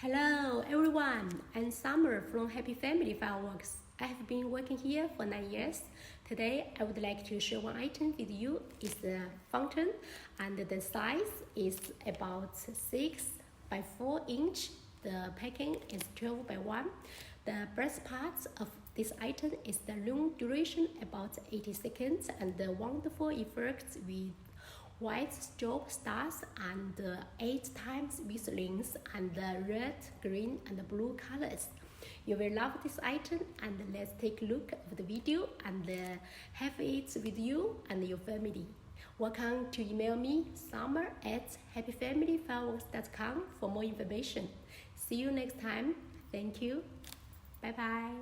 Hello everyone, I'm Summer from Happy Family Fireworks. I have been working here for 9 years. Today I would like to share one item with you. It's the fountain and the size is about 6 by 4 inch. The packing is 12 by 1. The best part of this item is the long duration, about 80 seconds, and the wonderful effects with white strobe stars and 8 times whistling and the red, green and blue colors. You will love this item, and let's take a look at the video and have it with you and your family. Welcome to email me summer@happyfamilyfireworks.com for more information. See you next time. Thank you. Bye bye.